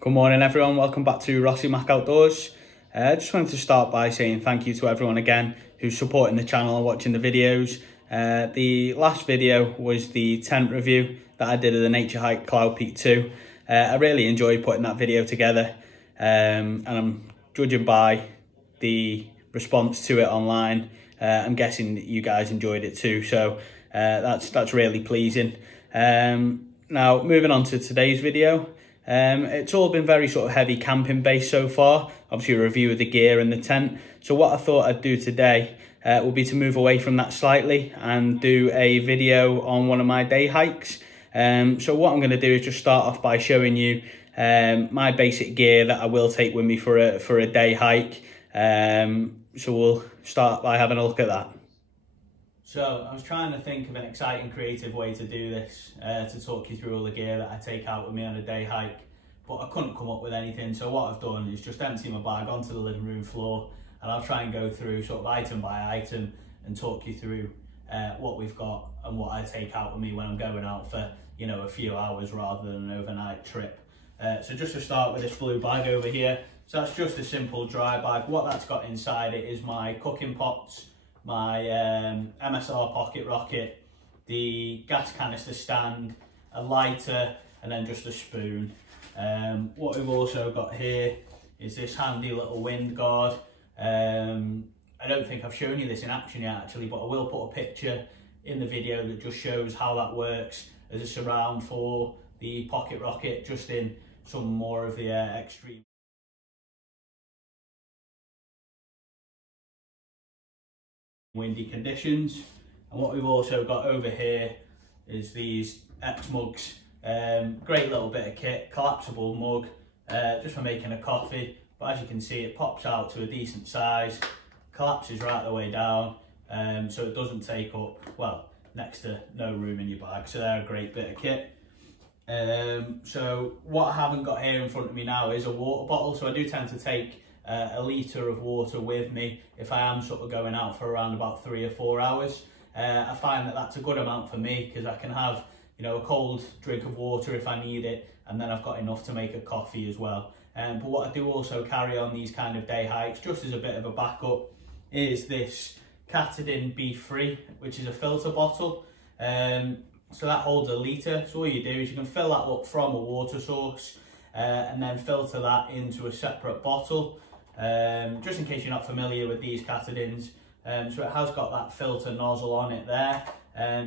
Good morning everyone, welcome back to Rossi Mac Outdoors. Just wanted to start by saying thank you to everyone again who's supporting the channel and watching the videos. The last video was the tent review that I did of the nature hike Cloud Peak 2. I really enjoyed putting that video together, and I'm judging by the response to it online. I'm guessing that you guys enjoyed it too, so that's really pleasing. Now moving on to today's video. It's all been very sort of heavy camping based so far, obviously a review of the gear and the tent. So what I thought I'd do today will be to move away from that slightly and do a video on one of my day hikes. So what I'm going to do is just start off by showing you my basic gear that I will take with me for a day hike. So we'll start by having a look at that. So I was trying to think of an exciting creative way to do this, to talk you through all the gear that I take out with me on a day hike, but I couldn't come up with anything. So what I've done is just empty my bag onto the living room floor, and I'll try and go through sort of item by item and talk you through what we've got and what I take out with me when I'm going out for, you know, a few hours rather than an overnight trip. So just to start with this blue bag over here, so that's just a simple dry bag. What that's got inside it is my cooking pots, my MSR pocket rocket, the gas canister stand, a lighter, and then just a spoon. What we've also got here is this handy little wind guard. I don't think I've shown you this in action yet actually, but I will put a picture in the video that just shows how that works as a surround for the pocket rocket, just in some more of the extreme windy conditions. And what we've also got over here is these X mugs. Great little bit of kit, collapsible mug, just for making a coffee, but as you can see it pops out to a decent size, collapses right the way down, so it doesn't take up, well, next to no room in your bag, so they're a great bit of kit. So what I haven't got here in front of me now is a water bottle, so I do tend to take a litre of water with me if I am sort of going out for around about 3 or 4 hours. I find that that's a good amount for me because I can have, you know, a cold drink of water if I need it, and then I've got enough to make a coffee as well. But what I do also carry on these kind of day hikes, just as a bit of a backup, is this Catadin B3, which is a filter bottle. So that holds a litre, so all you do is you can fill that up from a water source and then filter that into a separate bottle. Just in case you're not familiar with these Catadins, so it has got that filter nozzle on it there,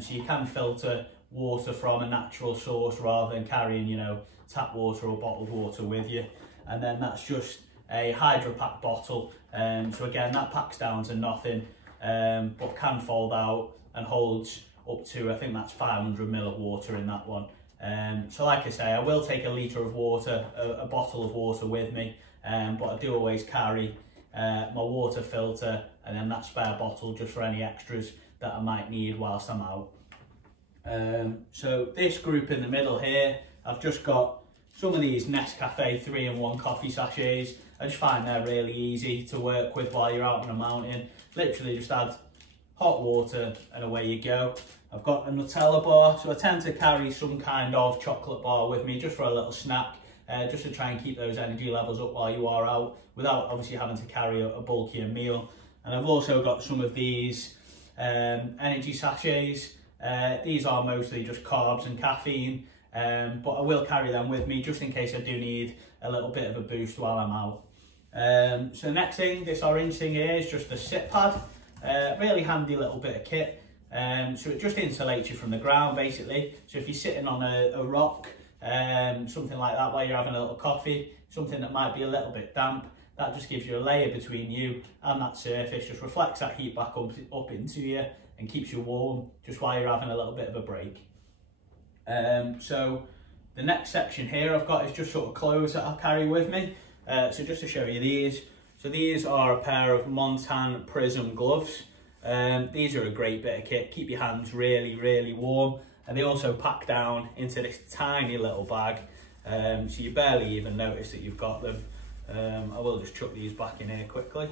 so you can filter water from a natural source rather than carrying, you know, tap water or bottled water with you. And then that's just a Hydro Pack bottle, so again that packs down to nothing, but can fold out and holds up to, I think that's 500 ml of water in that one. So like I say, I will take a litre of water, a bottle of water with me, but I do always carry my water filter and then that spare bottle just for any extras that I might need whilst I'm out. So this group in the middle here, I've just got some of these Nescafe 3-in-1 coffee sachets. I just find they're really easy to work with while you're out on a mountain. Literally just add hot water and away you go. I've got a Nutella bar, so I tend to carry some kind of chocolate bar with me just for a little snack, just to try and keep those energy levels up while you are out without obviously having to carry a bulkier meal. And I've also got some of these energy sachets. These are mostly just carbs and caffeine, but I will carry them with me just in case I do need a little bit of a boost while I'm out. So next thing, this orange thing here is just a sit pad. Really handy little bit of kit. So it just insulates you from the ground basically. So if you're sitting on a rock, something like that, while you're having a little coffee, something that might be a little bit damp, that just gives you a layer between you and that surface, just reflects that heat back up into you and keeps you warm just while you're having a little bit of a break. So the next section here I've got is just sort of clothes that I'll carry with me. So just to show you these. So these are a pair of Montan Prism gloves. These are a great bit of kit, keep your hands really, really warm, and they also pack down into this tiny little bag, so you barely even notice that you've got them. I will just chuck these back in here quickly.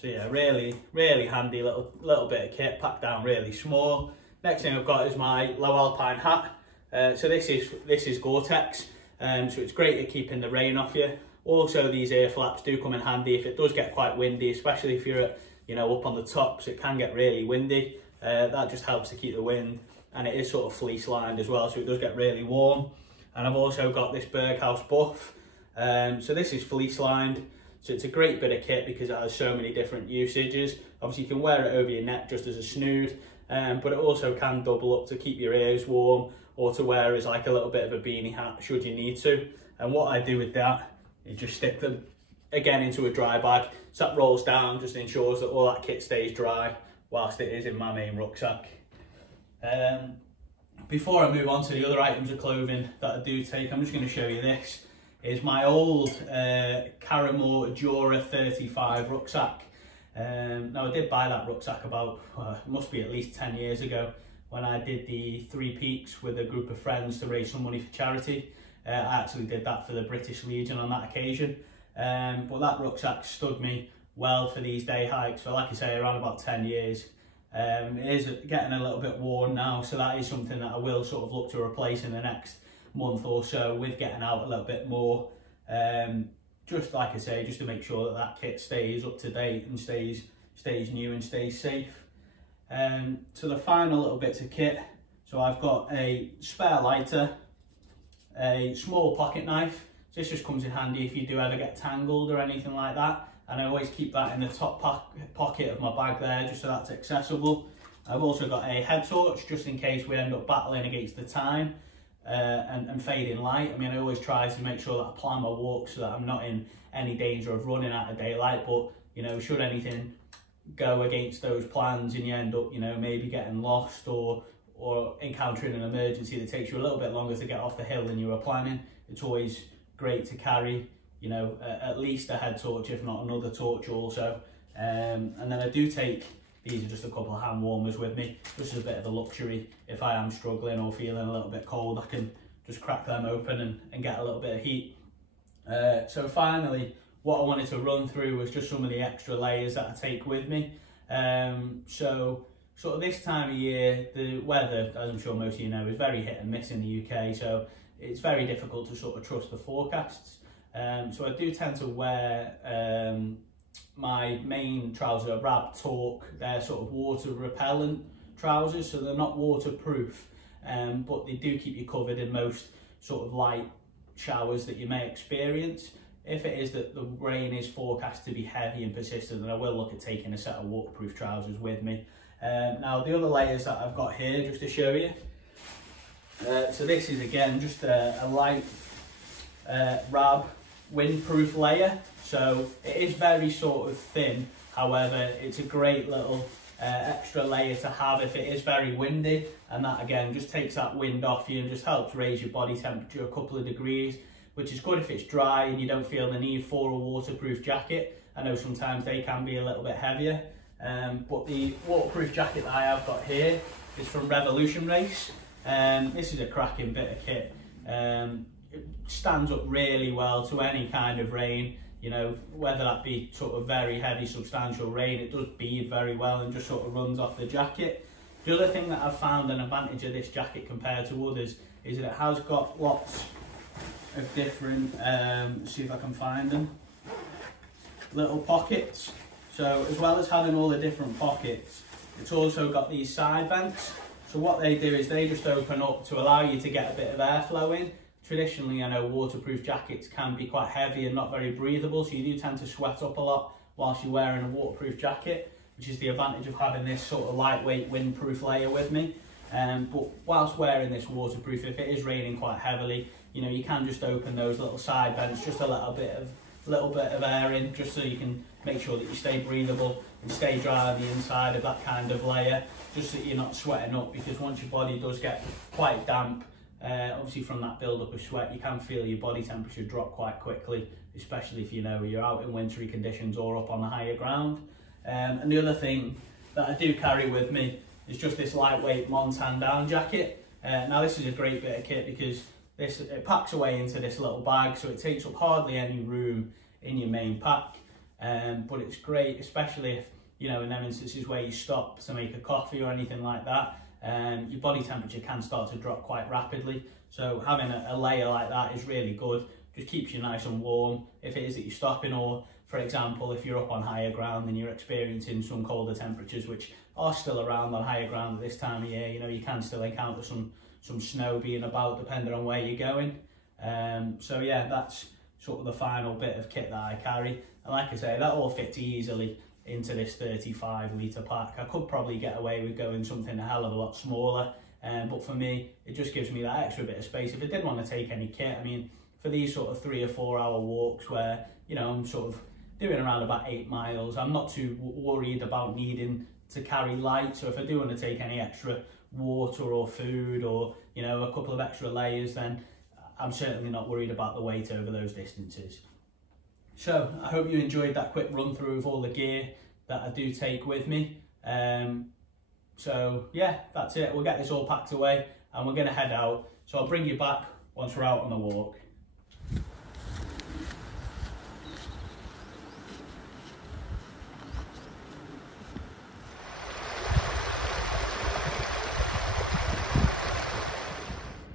So yeah, really handy little bit of kit, packed down really small. Next thing I've got is my low alpine hat. So this is Gore-Tex, so it's great at keeping the rain off you. Also, these ear flaps do come in handy if it does get quite windy, especially if you're at, up on the tops. It can get really windy. That just helps to keep the wind, and it is sort of fleece lined as well, so it does get really warm. And I've also got this Berghaus buff. So this is fleece lined, so it's a great bit of kit because it has so many different usages. Obviously, you can wear it over your neck just as a snood, but it also can double up to keep your ears warm, or to wear as like a little bit of a beanie hat should you need to. And what I do with that is just stick them again into a dry bag, so that rolls down, just ensures that all that kit stays dry whilst it is in my main rucksack. Before I move on to the other items of clothing that I do take, I'm just going to show you this. Is my old Caramore Jura 35 rucksack. Now I did buy that rucksack about, it must be at least 10 years ago, when I did the Three Peaks with a group of friends to raise some money for charity. I actually did that for the British Legion on that occasion. But that rucksack stood me well for these day hikes for, like I say, around about 10 years. It is getting a little bit worn now, so that is something that I will sort of look to replace in the next month or so, with getting out a little bit more. Just like I say, just to make sure that that kit stays up to date and stays new and stays safe. So the final little bits of kit, so I've got a spare lighter, a small pocket knife. So this just comes in handy if you do ever get tangled or anything like that, and I always keep that in the top pocket of my bag there, just so that's accessible. I've also got a head torch, just in case we end up battling against the time and fading light. I mean, I always try to make sure that I plan my walk so that I'm not in any danger of running out of daylight, but should anything go against those plans and you end up maybe getting lost or encountering an emergency that takes you a little bit longer to get off the hill than you were planning, it's always great to carry at least a head torch, if not another torch also. And then I do take, these are just a couple of hand warmers with me, just as a bit of a luxury. If I am struggling or feeling a little bit cold, I can just crack them open and get a little bit of heat. So finally, what I wanted to run through was just some of the extra layers that I take with me. So sort of this time of year, the weather, as I'm sure most of you know, is very hit and miss in the UK, so it's very difficult to sort of trust the forecasts. So I do tend to wear my main trousers are Rab Talk. They're sort of water repellent trousers, so they're not waterproof, but they do keep you covered in most sort of light showers that you may experience. If it is that the rain is forecast to be heavy and persistent, then I will look at taking a set of waterproof trousers with me. Now the other layers that I've got here, just to show you. So this is again just a light Rab windproof layer. So it is very sort of thin, however it's a great little extra layer to have if it is very windy, and that again just takes that wind off you and just helps raise your body temperature a couple of degrees, which is good if it's dry and you don't feel the need for a waterproof jacket. I know sometimes they can be a little bit heavier, but the waterproof jacket that I have got here is from Revolution Race. This is a cracking bit of kit. It stands up really well to any kind of rain, whether that be sort of very heavy substantial rain. It does bead very well and just sort of runs off the jacket. The other thing that I've found an advantage of this jacket compared to others is that it has got lots of different, see if I can find them, little pockets. So as well as having all the different pockets, it's also got these side vents. So what they do is they just open up to allow you to get a bit of airflow in. Traditionally, I know waterproof jackets can be quite heavy and not very breathable, so you do tend to sweat up a lot whilst you're wearing a waterproof jacket, which is the advantage of having this sort of lightweight windproof layer with me. But whilst wearing this waterproof, if it is raining quite heavily, you can just open those little side vents, just a little bit of air in, just so you can make sure that you stay breathable and stay dry on the inside of that kind of layer, just so that you're not sweating up, because once your body does get quite damp, obviously from that build up of sweat, you can feel your body temperature drop quite quickly, especially if you're out in wintry conditions or up on the higher ground. And the other thing that I do carry with me is just this lightweight Montan down jacket. Now this is a great bit of kit because it packs away into this little bag, so it takes up hardly any room in your main pack. but it's great, especially if, you know, in them instances where you stop to make a coffee or anything like that, your body temperature can start to drop quite rapidly. So having a layer like that is really good. Just keeps you nice and warm if it is that you're stopping, or for example, if you're up on higher ground and you're experiencing some colder temperatures, which are still around on higher ground at this time of year. You know, you can still encounter some snow being about depending on where you're going. So yeah, that's sort of the final bit of kit that I carry. And like I say, that all fits easily into this 35 litre pack. I could probably get away with going something a hell of a lot smaller, but for me, it just gives me that extra bit of space. If I did want to take any kit, I mean, for these sort of 3 or 4 hour walks where, you know, I'm sort of doing around about 8 miles, I'm not too worried about needing to carry light. So if I do want to take any extra water or food, or, you know, a couple of extra layers, then I'm certainly not worried about the weight over those distances. So I hope you enjoyed that quick run through of all the gear that I do take with me. So yeah, that's it. We'll get this all packed away and we're going to head out. So I'll bring you back once we're out on the walk.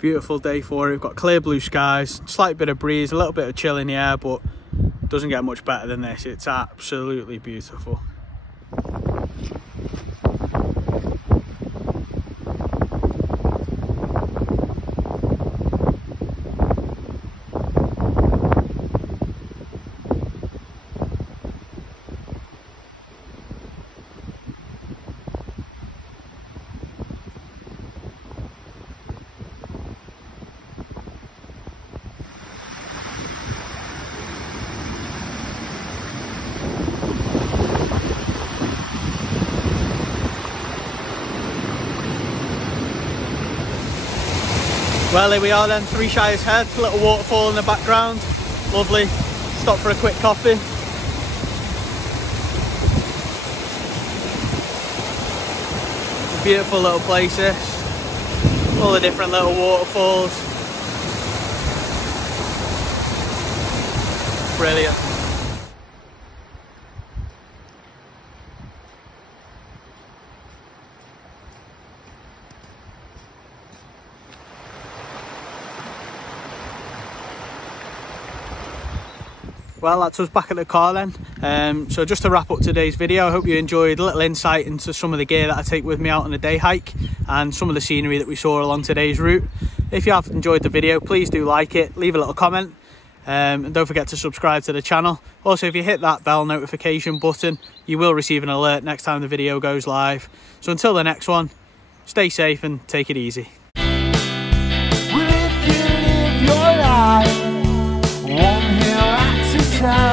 Beautiful day for it. We've got clear blue skies, slight bit of breeze, a little bit of chill in the air, but doesn't get much better than this. It's absolutely beautiful. Well, here we are then, Three Shires Head, a little waterfall in the background, lovely. Stop for a quick coffee. Beautiful little place this, all the different little waterfalls. Brilliant. Well, that's us back at the car then. So just to wrap up today's video, I hope you enjoyed a little insight into some of the gear that I take with me out on a day hike and some of the scenery that we saw along today's route. If you have enjoyed the video, please do like it, leave a little comment, and don't forget to subscribe to the channel. Also, if you hit that bell notification button, you will receive an alert next time the video goes live. So until the next one, stay safe and take it easy. Well, if you live your life one hill at a time.